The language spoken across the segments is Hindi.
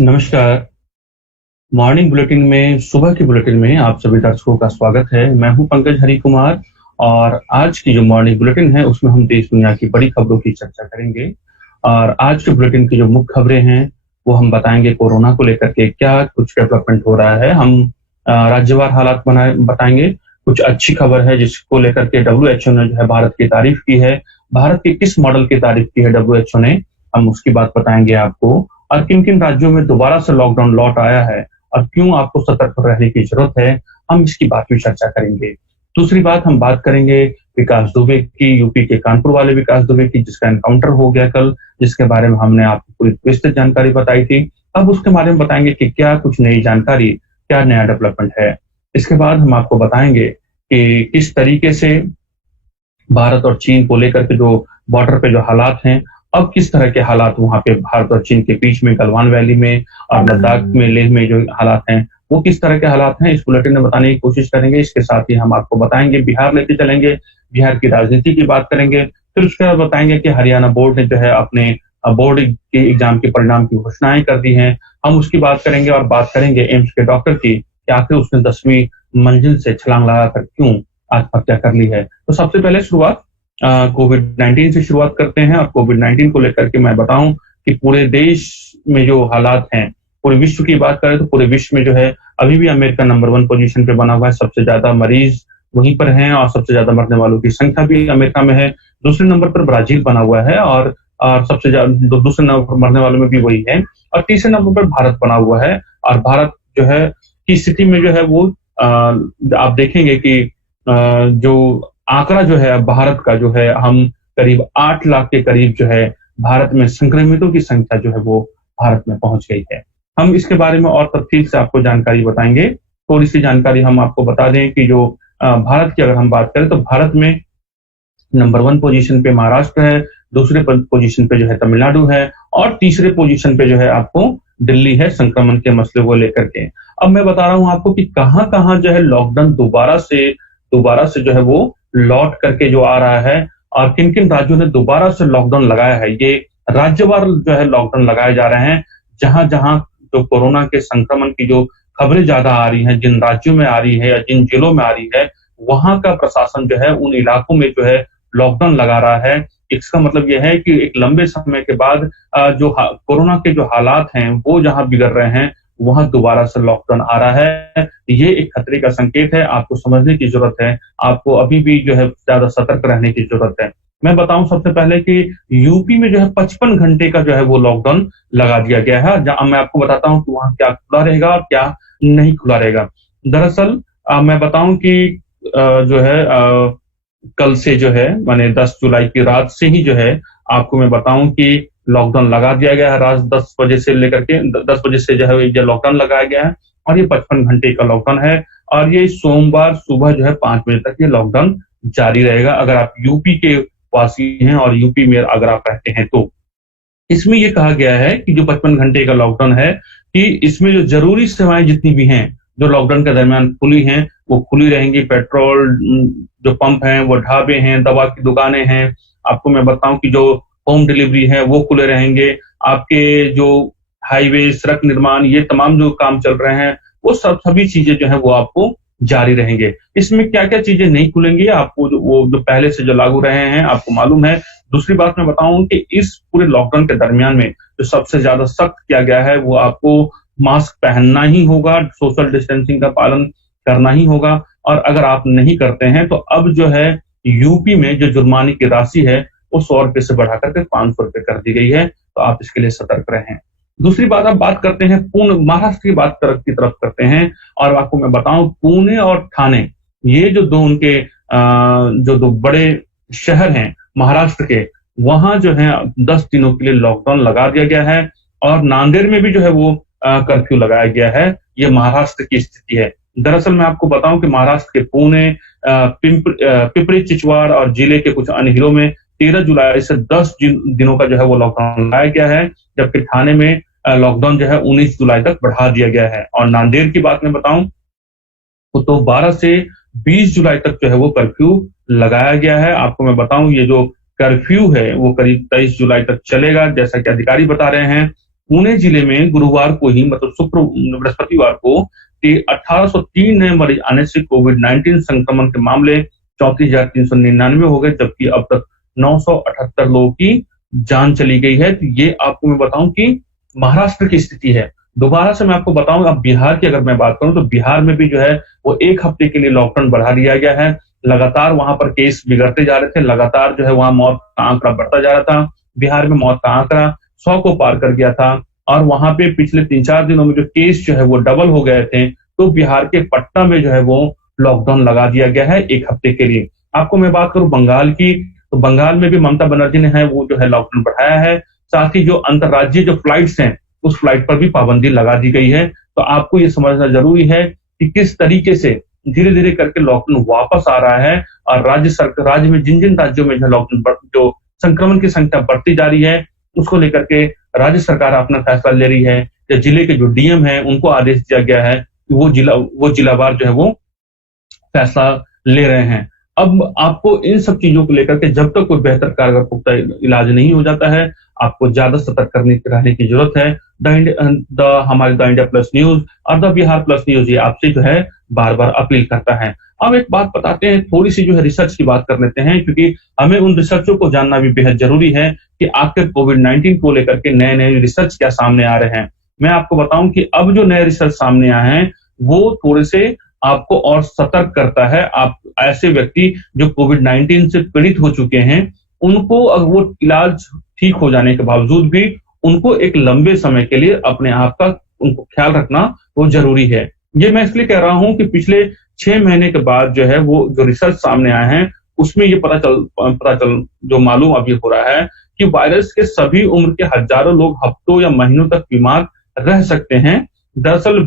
नमस्कार। मॉर्निंग बुलेटिन में सुबह के बुलेटिन में आप सभी दर्शकों का स्वागत है। मैं हूं पंकज हरि कुमार और आज की जो मॉर्निंग बुलेटिन है उसमें हम देश दुनिया की बड़ी खबरों की चर्चा करेंगे। और आज के बुलेटिन की जो मुख्य खबरें हैं वो हम बताएंगे कोरोना को लेकर के क्या कुछ डेवलपमेंट हो रहा है। हम राज्यवार हालात बताएंगे। कुछ अच्छी खबर है जिसको लेकर के WHO ने जो है भारत की तारीफ की है। भारत के किस मॉडल की तारीफ की है WHO ने, हम उसकी बात बताएंगे आपको। और किन किन राज्यों में दोबारा से लॉकडाउन लौट आया है और क्यों आपको सतर्क रहने की जरूरत है, हम इसकी बात भी चर्चा करेंगे। दूसरी बात हम बात करेंगे विकास दुबे की, यूपी के कानपुर वाले विकास दुबे की, जिसका एनकाउंटर हो गया कल, जिसके बारे में हमने आपको पूरी विस्तृत जानकारी बताई थी। अब उसके बारे में बताएंगे कि क्या कुछ नई जानकारी, क्या नया डेवलपमेंट है। इसके बाद हम आपको बताएंगे कि किस तरीके से भारत और चीन को लेकर के जो बॉर्डर पे जो हालात हैं, अब किस तरह के हालात वहां पे भारत और चीन के बीच में, गलवान वैली में और लद्दाख में, लेह में जो हालात हैं वो किस तरह के हालात हैं, इस बुलेटिन में बताने की कोशिश करेंगे। इसके साथ ही हम आपको बताएंगे, बिहार लेके चलेंगे, बिहार की राजनीति की बात करेंगे। फिर उसके बाद बताएंगे कि हरियाणा बोर्ड ने जो है अपने बोर्ड के एग्जाम के परिणाम की घोषणाएं कर दी हैं, हम उसकी बात करेंगे। और बात करेंगे एम्स के डॉक्टर की कि आखिर उसने 10वीं मंजिल से छलांग लगाकर क्यों आत्महत्या कर ली है। तो सबसे पहले शुरुआत कोविड-19 से शुरुआत करते हैं। और कोविड-19 को लेकर के मैं बताऊं कि पूरे देश में जो हालात हैं, पूरे विश्व की बात करें तो पूरे विश्व में जो है अभी भी अमेरिका नंबर 1 पोजीशन पे बना हुआ है। सबसे ज्यादा मरीज वहीं पर हैं और सबसे ज्यादा मरने वालों की संख्या भी अमेरिका में है। दूसरे नंबर पर ब्राजील बना हुआ है और सबसे ज्यादा दूसरे नंबर पर मरने वालों में भी वही है। और तीसरे नंबर पर भारत बना हुआ है। और भारत जो है की स्थिति में जो है वो आप देखेंगे कि जो आंकड़ा जो है भारत का जो है, हम करीब 8 लाख के करीब जो है भारत में संक्रमितों की संख्या जो है वो भारत में पहुंच गई है। हम इसके बारे में और तफसील से आपको जानकारी बताएंगे। थोड़ी सी जानकारी हम आपको बता दें कि जो भारत की अगर हम बात करें तो भारत में नंबर 1 पोजीशन पे महाराष्ट्र है, दूसरे पोजीशन पे जो है तमिलनाडु है और तीसरे पोजीशन पे जो है आपको दिल्ली है संक्रमण के मसले को लेकर के। अब मैं बता रहा हूं आपको कि कहां-कहां जो है लॉकडाउन दोबारा से जो है वो लौट करके जो आ रहा है और किन-किन राज्यों ने दोबारा से लॉकडाउन लगाया है। ये राज्यवार जो है लॉकडाउन लगाए जा रहे हैं। जहां-जहां जो कोरोना के संक्रमण की जो खबरें ज्यादा आ रही हैं, जिन राज्यों में आ रही है या जिन जिलों में आ रही है, वहां का प्रशासन जो है उन इलाकों में जो है लॉकडाउन लगा रहा है। इसका मतलब यह है कि एक लंबे समय के बाद जो कोरोना के जो हालात हैं वो जहां बिगड़ रहे हैं, वहां दोबारा से लॉकडाउन आ रहा है। ये एक खतरे का संकेत है, आपको समझने की जरूरत है, आपको अभी भी जो है ज्यादा सतर्क रहने की जरूरत है। मैं बताऊं सबसे पहले कि यूपी में जो है 55 घंटे का जो है वो लॉकडाउन लगा दिया गया है। जहां मैं आपको बताता हूं कि वहां क्या खुला रहेगा और क्या नहीं खुला रहेगा। दरअसल मैं बताऊं कि जो है कल से जो है माने 10 जुलाई की रात से ही जो है आपको मैं बताऊं कि लॉकडाउन लगा दिया गया है। रात 10 बजे से लेकर के 10 बजे से जो है ये लॉकडाउन लगाया गया है और ये 55 घंटे का लॉकडाउन है। और ये सोमवार सुबह जो है 5 बजे तक ये लॉकडाउन जारी रहेगा अगर आप यूपी के वासी हैं और यूपी में अगर आप रहते हैं तो। इसमें ये कहा गया है कि जो 55 घंटे का लॉकडाउन है कि इसमें जो जरूरी सेवाएं जितनी भी हैं जो लॉकडाउन के दरमियान खुली हैं वो खुली रहेंगी। पेट्रोल जो पंप हैं, वो ढाबे हैं, दवा की दुकानें हैं। आपको मैं बताऊं कि जो होम डिलीवरी है वो खुले रहेंगे। आपके जो हाईवे, सड़क निर्माण, ये तमाम जो काम चल रहे हैं वो सभी चीजें जो है वो आपको जारी रहेंगे। इसमें क्या क्या चीजें नहीं खुलेंगी आपको जो पहले से जो लागू रहे हैं आपको मालूम है। दूसरी बात मैं बताऊं कि इस पूरे लॉकडाउन के दरमियान में जो सबसे ज्यादा सख्त किया गया है वो आपको मास्क पहनना ही होगा, सोशल डिस्टेंसिंग का पालन करना ही होगा। और अगर आप नहीं करते हैं तो अब जो है यूपी में जो जुर्माने की राशि है वो 100 रुपए से बढ़ाकर के 500 रुपए कर दी गई है। तो आप इसके लिए सतर्क रहें। दूसरी बात आप बात करते हैं पुणे, महाराष्ट्र की बात की तरफ करते हैं। और आपको मैं बताऊं पुणे और ठाणे, ये जो दो उनके जो दो बड़े शहर हैं महाराष्ट्र के, वहां जो है 10 दिनों के लिए लॉकडाउन लगा दिया गया है। और नांदेड़ में भी जो है वो कर्फ्यू लगाया गया है। ये महाराष्ट्र की स्थिति है। दरअसल मैं आपको बताऊं कि महाराष्ट्र के पुणे, पिपरी चिचवाड़ और जिले के कुछ अन्य हिलों में 13 जुलाई से 10 दिनों का जो है वो लॉकडाउन लगाया गया है, जबकि ठाणे में लॉकडाउन जो है 19 जुलाई तक बढ़ा दिया गया है। और नांदेड़ की बात मैं बताऊं तो 12 से 20 जुलाई तक जो है वो कर्फ्यू लगाया गया है। आपको मैं बताऊं ये जो कर्फ्यू है वो करीब 23 जुलाई तक चलेगा, जैसा कि अधिकारी बता रहे हैं। पुणे जिले में गुरुवार को ही मतलब बृहस्पतिवार को 1803 नए मरीज आने से कोविड-19 संक्रमण के मामले 34,399 हो गए, जबकि अब तक 978 लोगों की जान चली गई है। तो ये आपको मैं बताऊं कि महाराष्ट्र की स्थिति है। दोबारा से मैं आपको बताऊं, अब बिहार की अगर मैं बात करूं तो बिहार में भी जो है वो 1 हफ्ते के लिए लॉकडाउन बढ़ा दिया गया है। लगातार वहां पर केस बिगड़ते जा रहे थे, लगातार जो है वहां मौत का आंकड़ा बढ़ता जा रहा था। बिहार में मौत का आंकड़ा 100 को पार कर गया था और वहां पे पिछले 3-4 दिनों में जो केस जो है वो डबल हो गए थे। तो बिहार के पटना में जो है वो लॉकडाउन लगा दिया गया है 1 हफ्ते के लिए। आपको मैं बात करूं बंगाल की, तो बंगाल में भी ममता बनर्जी ने है वो जो है लॉकडाउन बढ़ाया है। साथ ही जो अंतर्राज्यीय जो फ्लाइट्स हैं उस फ्लाइट पर भी पाबंदी लगा दी गई है। तो आपको ये समझना जरूरी है कि किस तरीके से धीरे धीरे करके लॉकडाउन वापस आ रहा है और राज्य में जिन जिन राज्यों में जो लॉकडाउन जो संक्रमण की संख्या बढ़ती जा रही है उसको लेकर के राज्य सरकार अपना फैसला ले रही है, या जिले के जो डीएम है उनको आदेश दिया गया है कि वो जिलावार जो है वो फैसला ले रहे हैं। अब आपको इन सब चीजों को लेकर के जब तक कोई बेहतर कारगर पुख्ता इलाज नहीं हो जाता है, आपको ज्यादा सतर्क रहने की जरूरत है। हमारे द इंडिया प्लस न्यूज और द बिहार प्लस न्यूज ये आपसे जो है बार बार अपील करता है। अब एक बात बताते हैं, थोड़ी सी जो है रिसर्च की बात कर लेते हैं, क्योंकि हमें उन रिसर्चों को जानना भी बेहद जरूरी है कि आखिर कोविड-19 को लेकर के नए नए रिसर्च क्या सामने आ रहे हैं। मैं आपको बताऊं कि अब जो नए रिसर्च सामने आए हैं वो थोड़े से आपको और सतर्क करता है। आप ऐसे व्यक्ति जो कोविड-19 से पीड़ित हो चुके हैं उनको अगर वो इलाज ठीक हो जाने के बावजूद भी उनको एक लंबे समय के लिए अपने आप का उनको ख्याल रखना वो जरूरी है। ये मैं इसलिए कह रहा हूं कि पिछले 6 महीने के बाद जो है वो जो रिसर्च सामने आए हैं उसमें ये पता चल जो मालूम अभी हो रहा है कि वायरस के सभी उम्र के हजारों लोग हफ्तों या महीनों तक बीमार रह सकते हैं। दरअसल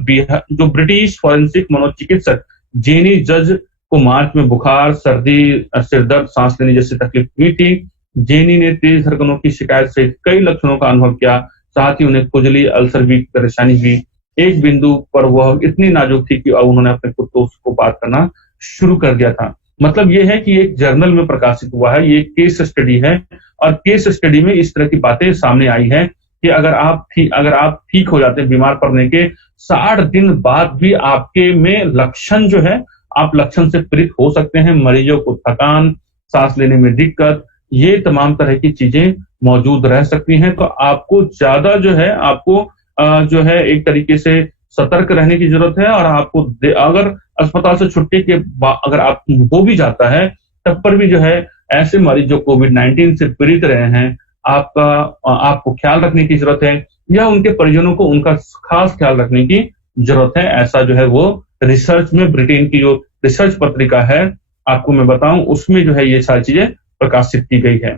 जो ब्रिटिश फॉरेंसिक मनोचिकित्सक जेनी जज को मार्च में बुखार, सर्दी, सिरदर्द, सांस लेने जैसी तकलीफ हुई थी। जेनी ने तेज धड़कनों की शिकायत से कई लक्षणों का अनुभव किया, साथ ही उन्हें खुजली, अल्सर भी परेशानी हुई। एक बिंदु पर वह इतनी नाजुक थी कि अब उन्होंने अपने कुत्तों को बात करना शुरू कर दिया था। मतलब ये है कि एक जर्नल में प्रकाशित हुआ है, ये केस स्टडी है और केस स्टडी में इस तरह की बातें सामने आई है कि अगर आप ठीक हो जाते हैं बीमार पड़ने के 60 दिन बाद भी आपके में लक्षण जो है आप लक्षण से पीड़ित हो सकते हैं। मरीजों को थकान, सांस लेने में दिक्कत, ये तमाम तरह की चीजें मौजूद रह सकती हैं। तो आपको ज्यादा जो है आपको जो है एक तरीके से सतर्क रहने की जरूरत है और आपको अगर अस्पताल से छुट्टी के बाद अगर आप हो भी जाता है तब पर भी जो है ऐसे मरीज जो कोविड-19 से पीड़ित रहे हैं आपको ख्याल रखने की जरूरत है, या उनके परिजनों को उनका खास ख्याल रखने की जरूरत है। ऐसा जो है वो रिसर्च में ब्रिटेन की जो रिसर्च पत्रिका है आपको मैं बताऊं उसमें जो है ये सारी चीजें प्रकाशित की गई है।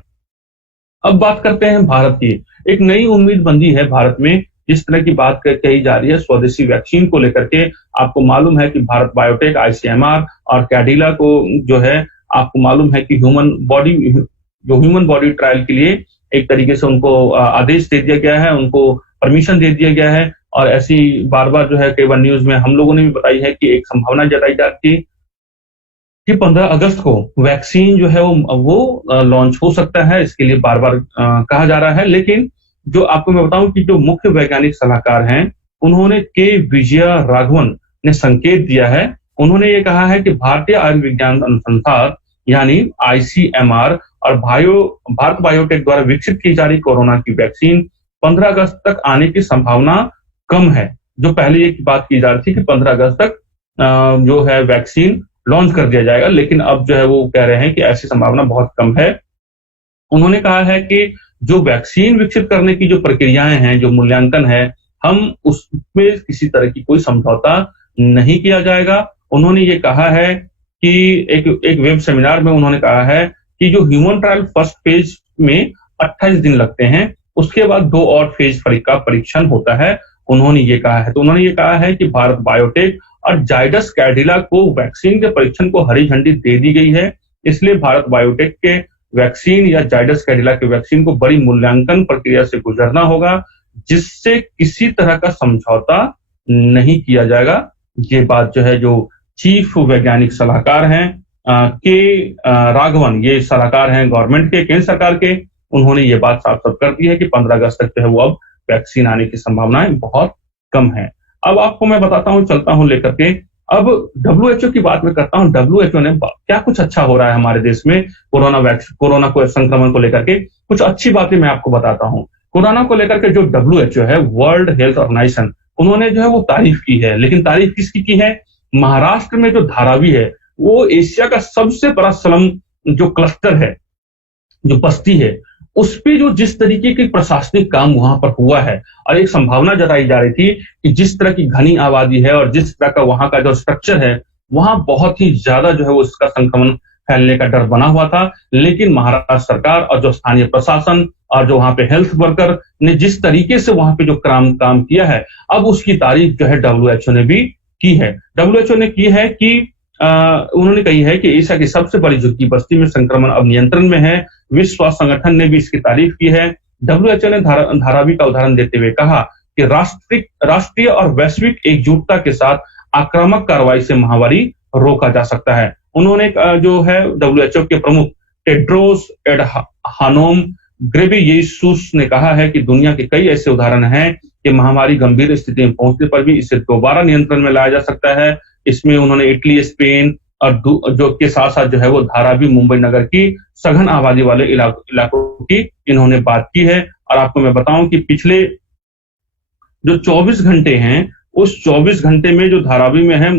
अब बात करते हैं भारत की। एक नई उम्मीद बंधी है भारत में, जिस तरह की बात कही जा रही है स्वदेशी वैक्सीन को लेकर के। आपको मालूम है कि भारत बायोटेक, आईसीएमआर और कैडिला को जो है आपको मालूम है कि ह्यूमन बॉडी ट्रायल के लिए एक तरीके से उनको आदेश दे दिया गया है, उनको परमिशन दे दिया गया है। और ऐसी बार बार जो है कई बार न्यूज में हम लोगों ने भी बताई है कि एक संभावना जताई जाती है कि 15 अगस्त को वैक्सीन जो है वो लॉन्च हो सकता है। इसके लिए बार बार कहा जा रहा है, लेकिन जो आपको मैं बताऊं कि जो मुख्य वैज्ञानिक सलाहकार हैं उन्होंने के विजया राघवन ने संकेत दिया है। उन्होंने ये कहा है कि भारतीय आयुर्विज्ञान अनुसंधान यानी आईसीएमआर और भारत बायोटेक द्वारा विकसित की जा रही कोरोना की वैक्सीन 15 अगस्त तक आने की संभावना कम है। जो पहले ये बात की जा रही थी कि 15 अगस्त तक जो है वैक्सीन लॉन्च कर दिया जाएगा, लेकिन अब जो है वो कह रहे हैं कि ऐसी संभावना बहुत कम है। उन्होंने कहा है कि जो वैक्सीन विकसित करने की जो प्रक्रियाएं हैं, जो मूल्यांकन है, हम उसमें किसी तरह की कोई समझौता नहीं किया जाएगा। उन्होंने ये कहा है कि एक वेब सेमिनार में उन्होंने कहा है कि जो ह्यूमन ट्रायल फर्स्ट फेज में 28 दिन लगते हैं, उसके बाद 2 और फेज का परीक्षण होता है, उन्होंने ये कहा है। तो उन्होंने ये कहा है कि भारत बायोटेक और जाइडस कैडिला को वैक्सीन के परीक्षण को हरी झंडी दे दी गई है। इसलिए भारत बायोटेक के वैक्सीन या जाइडस कैडिला के वैक्सीन को बड़ी मूल्यांकन प्रक्रिया से गुजरना होगा, जिससे किसी तरह का समझौता नहीं किया जाएगा। ये बात जो है जो चीफ वैज्ञानिक सलाहकार हैं के राघवन, ये सलाहकार हैं गवर्नमेंट के, केंद्र सरकार के, उन्होंने ये बात साफ साफ कर दी है कि 15 अगस्त तक जो है वो अब वैक्सीन आने की संभावनाएं बहुत कम है। अब आपको मैं बताता हूँ, चलता हूँ लेकर के। अब डब्ल्यूएचओ की बात मैं करता हूँ। डब्ल्यूएचओ ने क्या कुछ अच्छा हो रहा है हमारे देश में कोरोना को संक्रमण को लेकर के। कुछ अच्छी बातें मैं आपको बताता हूँ। कोरोना को लेकर के जो डब्ल्यूएचओ है, वर्ल्ड हेल्थ ऑर्गेनाइजेशन, उन्होंने जो है वो तारीफ की है। लेकिन तारीफ किसकी की है? महाराष्ट्र में जो धारावी है, वो एशिया का सबसे बड़ा स्लम जो क्लस्टर है, जो बस्ती है, उस पे जो जिस तरीके के प्रशासनिक काम वहां पर हुआ है, और एक संभावना जताई जा रही थी कि जिस तरह की घनी आबादी है और जिस तरह का वहां का जो स्ट्रक्चर है, वहां बहुत ही ज्यादा जो है वो इसका संक्रमण फैलने का डर बना हुआ था। लेकिन महाराष्ट्र सरकार और जो स्थानीय प्रशासन और जो वहां पे हेल्थ वर्कर ने जिस तरीके से वहां पे जो काम किया है, अब उसकी तारीफ जो है डब्ल्यूएचओ ने भी की है। डब्ल्यूएचओ ने की है कि उन्होंने कही है कि एशिया की सबसे बड़ी झुग्गी बस्ती में संक्रमण अब नियंत्रण में है। विश्व स्वास्थ्य संगठन ने भी इसकी तारीफ की है। डब्ल्यूएचओ ने धारावी का उदाहरण देते हुए कहा कि राष्ट्रीय और वैश्विक एकजुटता के साथ आक्रामक कार्रवाई से महामारी रोका जा सकता है। उन्होंने जो है डब्ल्यूएचओ के प्रमुख टेड्रोस एडहानोम घेब्रेयेसुस ने कहा है कि दुनिया के कई ऐसे उदाहरण हैं कि महामारी गंभीर स्थिति में पहुंचने पर भी इसे दोबारा नियंत्रण में लाया जा सकता है। इसमें उन्होंने इटली, स्पेन और जो के साथ साथ जो है वो धारावी मुंबई नगर की सघन आबादी वाले इलाकों की इन्होंने बात की है। और आपको मैं बताऊं कि पिछले जो 24 घंटे हैं, उस 24 घंटे में जो धारावी में है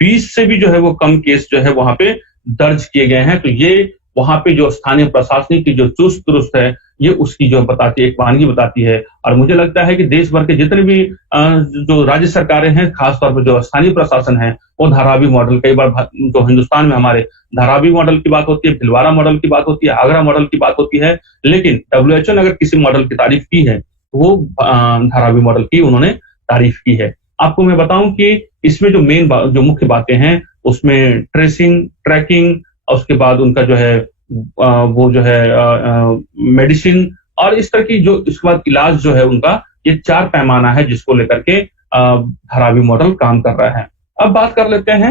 20 से भी जो है वो कम केस जो है वहां पे दर्ज किए गए हैं। तो ये वहां पे जो स्थानीय प्रशासन की जो चुस्त दुरुस्त है, ये उसकी जो बताती है, एक वानगी बताती है। और मुझे लगता है कि देश भर के जितने भी जो राज्य सरकारें हैं, खासतौर पर जो स्थानीय प्रशासन है, वो धारावी मॉडल, कई बार जो हिंदुस्तान में हमारे धारावी मॉडल की बात होती है, भिलवाड़ा मॉडल की बात होती है, आगरा मॉडल की बात होती है, लेकिन डब्ल्यूएचओ ने अगर किसी मॉडल की तारीफ की है, वो धारावी मॉडल की उन्होंने तारीफ की है। आपको मैं बताऊं कि इसमें जो जो मुख्य बातें हैं, उसमें ट्रेसिंग, ट्रैकिंग, और उसके बाद उनका जो है वो जो है मेडिसिन, और इस तरह की जो इसके बाद इलाज जो है उनका, ये 4 पैमाना है जिसको लेकर के धारावी मॉडल काम कर रहा है। अब बात कर लेते हैं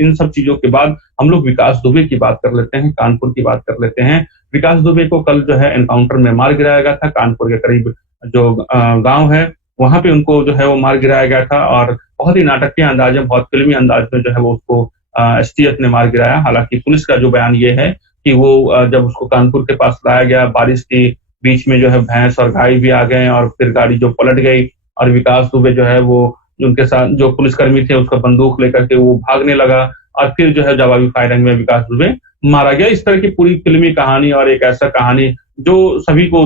इन सब चीजों के बाद हम लोग विकास दुबे की बात कर लेते हैं, कानपुर की बात कर लेते हैं। विकास दुबे को कल जो है एनकाउंटर में मार गिराया गया था। कानपुर के करीब जो गांव है, वहां पे उनको जो है वो मार गिराया गया था, और बहुत ही नाटकीय अंदाज में, बहुत फिल्मी अंदाज में जो है वो उसको एसटीएफ ने मार गिराया। हालांकि पुलिस का जो बयान ये है कि वो जब उसको कानपुर के पास लाया गया, बारिश के बीच में जो है भैंस और गाय भी आ गए, और फिर गाड़ी जो पलट गई, और विकास दुबे जो है वो उनके साथ जो पुलिसकर्मी थे उसका बंदूक लेकर के वो भागने लगा, और फिर जो है जवाबी फायरिंग में विकास दुबे मारा गया। इस तरह की पूरी फिल्मी कहानी, और एक ऐसा कहानी जो सभी को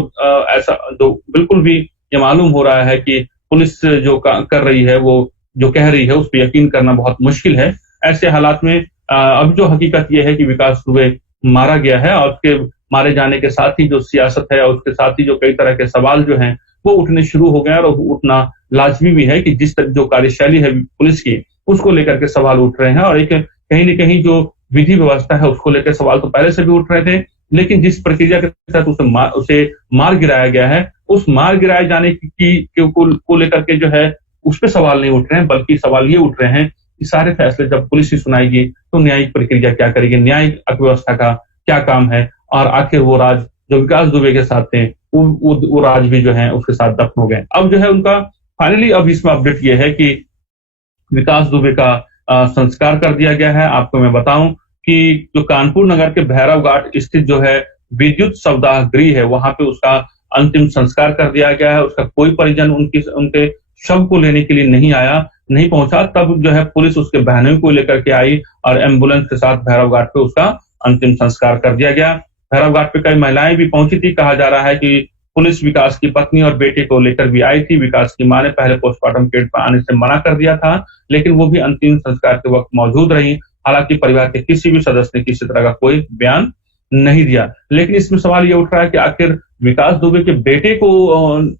ऐसा जो बिल्कुल भी ये मालूम हो रहा है कि पुलिस जो कर रही है, वो जो कह रही है, उस पर यकीन करना बहुत मुश्किल है। ऐसे हालात में अब जो हकीकत यह है कि विकास दुबे मारा गया है, और उसके मारे जाने के साथ ही जो सियासत है, और उसके साथ ही जो कई तरह के सवाल जो हैं वो उठने शुरू हो गए, और उठना लाजमी भी है कि जिस तरह जो कार्यशैली है पुलिस की, उसको लेकर के सवाल उठ रहे हैं। और एक कहीं न कहीं जो विधि व्यवस्था है, उसको लेकर सवाल तो पहले से भी उठ रहे थे, लेकिन जिस प्रक्रिया के तहत उसे मार गिराया गया है, उस मार गिराए जाने को लेकर के जो है उस पर सवाल नहीं उठ रहे हैं, बल्कि सवाल ये उठ रहे हैं कि सारे फैसले जब पुलिस ही सुनाएगी तो न्यायिक प्रक्रिया क्या करेगी, न्यायिक अर्थव्यवस्था का क्या काम है, और आखिर वो राज जो विकास दुबे के साथ थे, वो राज भी जो है उसके साथ दफन हो गए। अब जो है उनका फाइनली अब इसमें अपडेट ये है कि विकास दुबे का संस्कार कर दिया गया है। आपको मैं बताऊं कि जो कानपुर नगर के भैरव घाट स्थित जो है विद्युत शवदाह गृह है, वहां पे उसका अंतिम संस्कार कर दिया गया है। उसका कोई परिजन उनके शव को लेने के लिए नहीं पहुंचा। तब जो है पुलिस उसके बहनोई को लेकर के आई, और एम्बुलेंस के साथ भैरव घाट पे उसका अंतिम संस्कार कर दिया गया। भैरव घाट पे कई महिलाएं भी पहुंची थी। कहा जा रहा है कि पुलिस विकास की पत्नी और बेटे को लेकर भी आई थी। विकास की मां ने पहले पोस्टमार्टम किट पर आने से मना कर दिया था, लेकिन वो भी अंतिम संस्कार के वक्त मौजूद रही। हालांकि परिवार के किसी भी सदस्य ने किसी तरह का कोई बयान नहीं दिया। लेकिन इसमें सवाल ये उठ रहा है कि आखिर विकास दुबे के बेटे को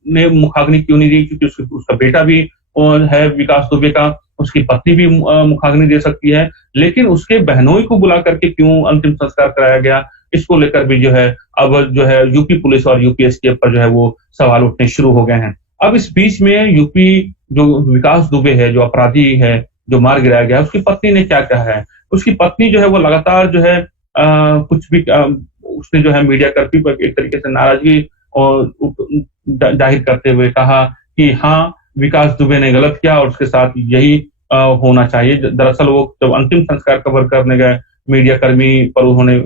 ने मुखाग्नि क्यों नहीं दी, क्योंकि उसका बेटा भी है विकास दुबे का, उसकी पत्नी भी मुखाग्नि दे सकती है, लेकिन उसके बहनोई को बुला करके क्यों अंतिम संस्कार कराया गया, इसको लेकर भी जो है अब जो है यूपी पुलिस और यूपीएसटीएफ पर जो है वो सवाल उठने शुरू हो गए हैं। अब इस बीच में यूपी जो विकास दुबे है, जो अपराधी है, जो मार गिराया गया, उसकी पत्नी ने क्या कहा है। उसकी पत्नी जो है वो लगातार जो है कुछ भी उसने जो है मीडिया कर्फ्यू पर एक तरीके से नाराजगी और जाहिर करते हुए कहा कि हाँ, विकास दुबे ने गलत किया और उसके साथ यही होना चाहिए। दरअसल वो जब अंतिम संस्कार कवर करने गए, मीडिया कर्मी पर उन्होंने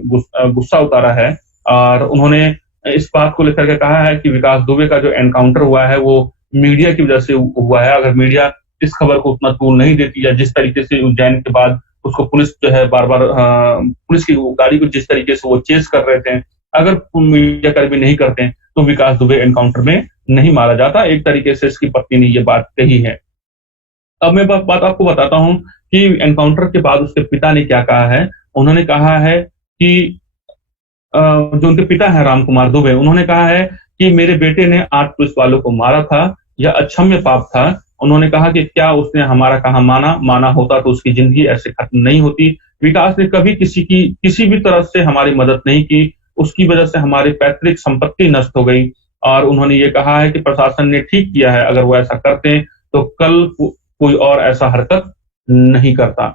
गुस्सा उतारा है और उन्होंने इस बात को लेकर के कहा है कि विकास दुबे का जो एनकाउंटर हुआ है, वो मीडिया की वजह से हुआ है। अगर मीडिया इस खबर को उतना तूल नहीं देती या जिस तरीके से उज्जैन के बाद उसको पुलिस जो है बार-बार पुलिस की गाड़ी को जिस तरीके से वो चेज़ कर रहे थे, अगर मीडिया कर्मी नहीं करते, तो विकास दुबे एनकाउंटर में नहीं मारा जाता। एक तरीके से इसकी पत्नी ने ये बात कही है। अब मैं बात आपको बताता हूँ कि एनकाउंटर के बाद उसके पिता ने क्या कहा है। उन्होंने कहा है कि जो उनके पिता हैं राम कुमार दुबे, उन्होंने कहा है कि मेरे बेटे ने 8 पुलिस वालों को मारा था, यह अक्षम्य पाप था। उन्होंने कहा कि क्या उसने हमारा कहा माना होता तो उसकी ज़िंदगी ऐसे खत्म नहीं होती। विकास ने कभी किसी भी तरह से हमारी मदद नहीं की, उसकी वजह से हमारी पैतृक संपत्ति नष्ट हो गई और उन्होंने ये कहा है कि प्रशासन ने ठीक किया है, अगर वो ऐसा करते तो कल कोई और ऐसा हरकत नहीं करता।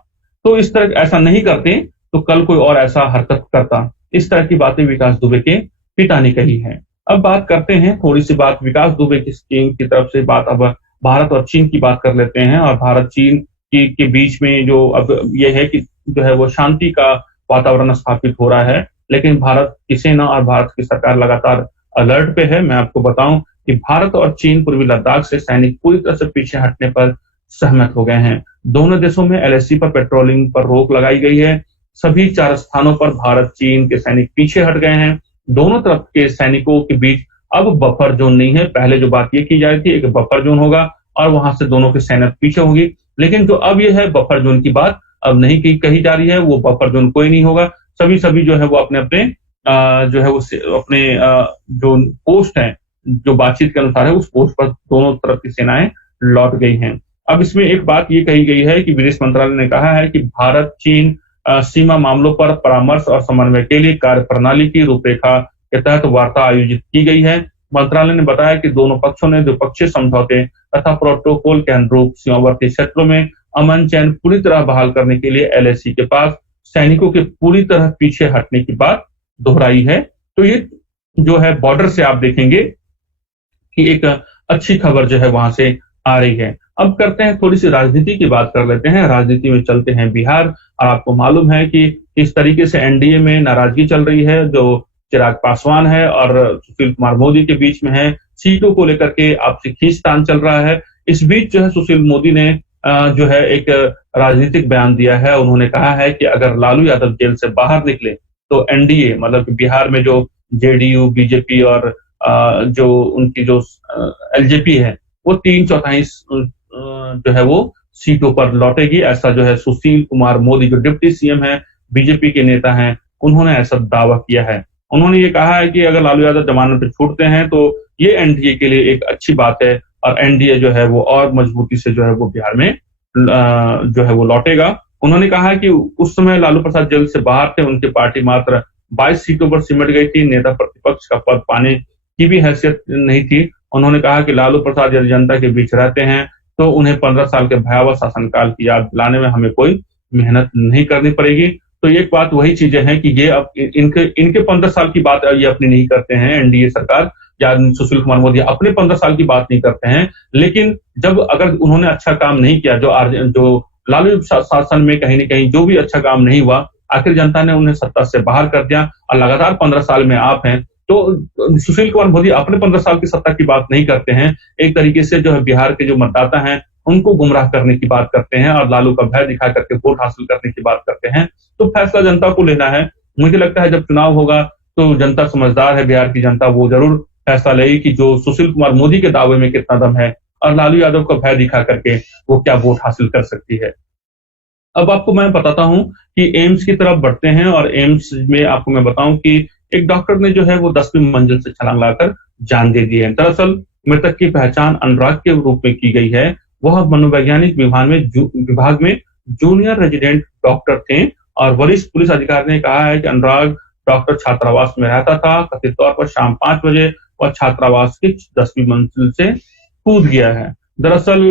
तो इस तरह ऐसा नहीं करते, तो कल कोई और ऐसा हरकत करता। इस तरह की बातें विकास दुबे के पिता ने कही हैं। अब बात करते हैं थोड़ी-सी बात विकास दुबे की तरफ से बात अब भारत और चीन की बात कर लेते हैं और भारत-चीन के बीच में जो अब ये है कि जो है वो शांति का वातावरण स्थापित हो रहा है। लेकिन भारत की सेना और भारत की सरकार लगातार अलर्ट पे है। मैं आपको बताऊँ कि भारत और चीन पूर्वी लद्दाख से सैनिक पूरी तरह से पीछे हटने पर सहमत हो गए हैं। दोनों देशों में एलएसी पर पेट्रोलिंग पर रोक लगाई गई है। सभी 4 स्थानों पर भारत-चीन के सैनिक पीछे हट गए हैं। दोनों तरफ के सैनिकों के बीच अब बफर ज़ोन नहीं है। पहले जो बात ये की जा रही थी, एक बफर ज़ोन होगा और वहां से दोनों की सेना पीछे होगी। लेकिन जो अब ये है बफर ज़ोन की बात अब नहीं कही जा रही है, वो बफर ज़ोन कोई नहीं होगा। सभी जो है वो अपने-अपने जो है वो अपने जो पोस्ट हैं, जो बातचीत के अनुसार है, उस पोस्ट पर दोनों तरफ की सेनाएँ लौट गई हैं। अब इसमें एक बात ये कही गई है कि विदेश मंत्रालय ने कहा है कि भारत-चीन सीमा मामलों पर परामर्श और समन्वय के लिए कार्यप्रणाली की रूपरेखा के तहत वार्ता आयोजित की गई है। मंत्रालय ने बताया कि दोनों पक्षों ने द्विपक्षीय समझौते तथा प्रोटोकॉल के अनुरूप सीमावर्ती क्षेत्रों में अमन चैन पूरी तरह बहाल करने के लिए एलएसी के पास सैनिकों के पूरी तरह पीछे हटने की बात दोहराई है। तो ये जो है बॉर्डर से आप देखेंगे कि एक अच्छी खबर जो है वहां से आ रही है। अब करते हैं थोड़ी-सी राजनीति की बात कर लेते हैं। राजनीति में चलते हैं बिहार और आपको मालूम है कि इस तरीके से एनडीए में नाराजगी चल रही है, जो चिराग पासवान है और सुशील कुमार मोदी के बीच में है। सीटों को लेकर के आपसी खींचतान चल रहा है। इस बीच जो है सुशील मोदी ने जो है एक राजनीतिक बयान दिया है। उन्होंने कहा है कि अगर लालू यादव जेल से बाहर निकले, तो एनडीए मतलब बिहार में जो जेडीयू, बीजेपी और जो उनकी जो एलजेपी है, वो 3/4 जो है वो सीटों पर लौटेगी। ऐसा जो है सुशील कुमार मोदी जो डिप्टी सीएम है, बीजेपी के नेता हैं, उन्होंने ऐसा दावा किया है। उन्होंने ये कहा है कि अगर लालू यादव जमानत पे छूटते हैं तो ये एनडीए के लिए एक अच्छी बात है और एनडीए जो है वो और मजबूती से जो है वो बिहार में जो है वो लौटेगा। उन्होंने कहा कि उस समय लालू प्रसाद जेल से बाहर थे, उनकी पार्टी मात्र 22 सीटों पर सिमट गई थी, नेता प्रतिपक्ष का पद पाने की भी हैसियत नहीं थी। उन्होंने कहा कि लालू प्रसाद यदि जनता के बीच रहते हैं तो उन्हें 15 साल के भयावह शासनकाल की याद दिलाने में हमें कोई मेहनत नहीं करनी पड़ेगी। तो एक बात वही चीजें हैं कि ये अब इनके 15 साल की बात ये अपनी नहीं करते हैं एनडीए सरकार या सुशील कुमार मोदी अपने 15 साल की बात नहीं करते हैं। लेकिन जब अगर उन्होंने अच्छा काम नहीं किया, जो लालू शासन में कहीं न कहीं जो भी अच्छा काम नहीं हुआ, आखिर जनता ने उन्हें सत्ता से बाहर कर दिया और लगातार 15 साल में आप हैं। तो सुशील कुमार मोदी अपने 15 साल की सत्ता की बात नहीं करते हैं। एक तरीके से जो है बिहार के जो मतदाता हैं, उनको गुमराह करने की बात करते हैं और लालू का भय दिखा करके वोट हासिल करने की बात करते हैं। तो फैसला जनता को लेना है। मुझे लगता है जब चुनाव होगा तो जनता समझदार है, बिहार की जनता वो जरूर फैसला लेगी कि जो सुशील कुमार मोदी के दावे में कितना दम है और लालू यादव का भय दिखा करके वो क्या वोट हासिल कर सकती है। अब आपको मैं बताता हूं कि एम्स की तरफ बढ़ते हैं और एम्स में आपको मैं बताऊं कि एक डॉक्टर ने जो है वो 10वीं मंजिल से छलांग लगाकर जान दे दी है। दरअसल मृतक की पहचान अनुराग के रूप में की गई है। वह मनोवैज्ञानिक विभाग में जूनियर रेजिडेंट डॉक्टर थे और वरिष्ठ पुलिस अधिकारी ने कहा है कि अनुराग डॉक्टर छात्रावास में रहता था। कथित तौर पर शाम 5 बजे वह छात्रावास की 10वीं मंजिल से कूद गया है। दरअसल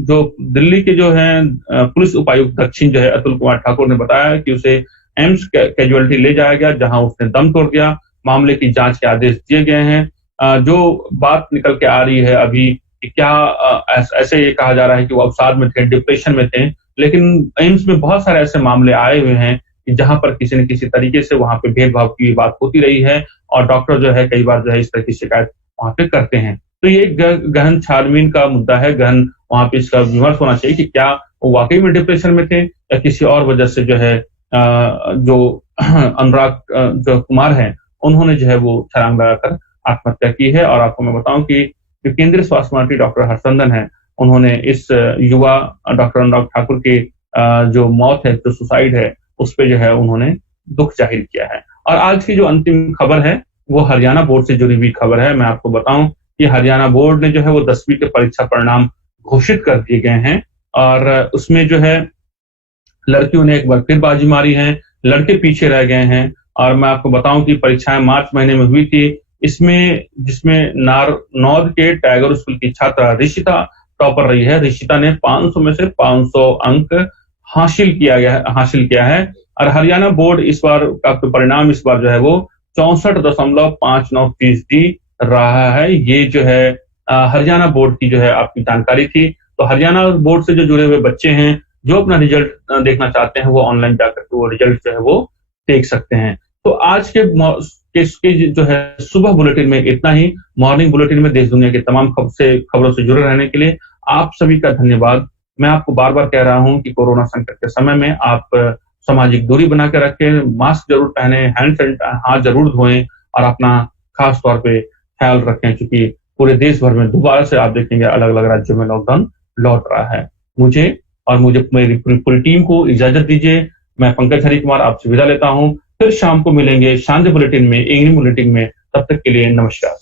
जो दिल्ली के जो है पुलिस उपायुक्त दक्षिण जो है अतुल कुमार ठाकुर ने बताया कि उसे एम्स कैजुअलिटी ले जाया गया, जहां उसने दम तोड़ दिया। मामले की जांच के आदेश दिए गए हैं। जो बात निकल के आ रही है अभी कि क्या ऐसे ये कहा जा रहा है कि वो अवसाद में थे, डिप्रेशन में थे, लेकिन एम्स में बहुत सारे ऐसे मामले आए हुए हैं कि जहाँ पर किसी न किसी तरीके से वहाँ पे भेदभाव की बात होती रही है और डॉक्टर जो है कई बार जो है इस तरह की शिकायत वहाँ पे करते हैं। तो ये एक गहन छानबीन का मुद्दा है, गहन वहाँ पे इसका विमर्श होना चाहिए कि क्या वो वाक़ई में डिप्रेशन में थे या किसी और वजह से जो है जो अनुराग जो कुमार हैं, उन्होंने जो है वो छलांग लगाकर आत्महत्या की है। और आपको मैं बताऊँ कि जो केंद्रीय स्वास्थ्य मंत्री डॉक्टर हर्षवर्धन हैं, उन्होंने इस युवा डॉक्टर अनुराग ठाकुर की जो मौत है, जो सुसाइड है, उस पे जो है उन्होंने दुःख ज़ाहिर किया है। और आज की जो अंतिम खबर है, वो हरियाणा बोर्ड से जुड़ी हुई खबर है। मैं आपको बताऊँ कि हरियाणा बोर्ड ने जो है वो 10वीं के परीक्षा परिणाम घोषित कर दिए गए हैं और उसमें जो है लड़कियों ने एक बार फिर बाजी मारी है, लड़के पीछे रह गए हैं और मैं आपको बताऊँ कि परीक्षाएँ मार्च महीने में हुई थी। इसमें जिसमें नारनौद के टैगोर स्कूल की छात्रा ऋषिता टॉपर रही है। ऋषिता ने 500 में से 500 अंक हासिल किया है और हरियाणा बोर्ड इस बार का परिणाम इस बार जो है वो 64.59% रहा है। ये जो है हरियाणा बोर्ड की जो है आपकी जानकारी थी। तो हरियाणा बोर्ड से जो जुड़े हुए बच्चे हैं, जो अपना रिजल्ट देखना चाहते हैं, वो ऑनलाइन जाकर के वो रिजल्ट जो है वो देख सकते हैं। तो आज के जो है सुबह बुलेटिन में इतना ही। मॉर्निंग बुलेटिन में देश दुनिया के तमाम खबरों से जुड़े रहने के लिए आप सभी का धन्यवाद। मैं आपको बार-बार कह रहा हूँ कि कोरोना संकट के समय में आप सामाजिक दूरी बना के रखें, मास्क जरूर पहने, हाथ जरूर धोएं और अपना खास तौर पे ख्याल रखें, क्योंकि पूरे देश भर में दोबारा से आप देखेंगे अलग-अलग राज्यों में लॉकडाउन लौट रहा है। मुझे मेरी पूरी टीम को इजाजत दीजिए। मैं पंकज हरिकुमार आपसे विदा लेता हूँ। फिर शाम को मिलेंगे शांति बुलेटिन में, इवनिंग बुलेटिन में। तब तक के लिए नमस्कार।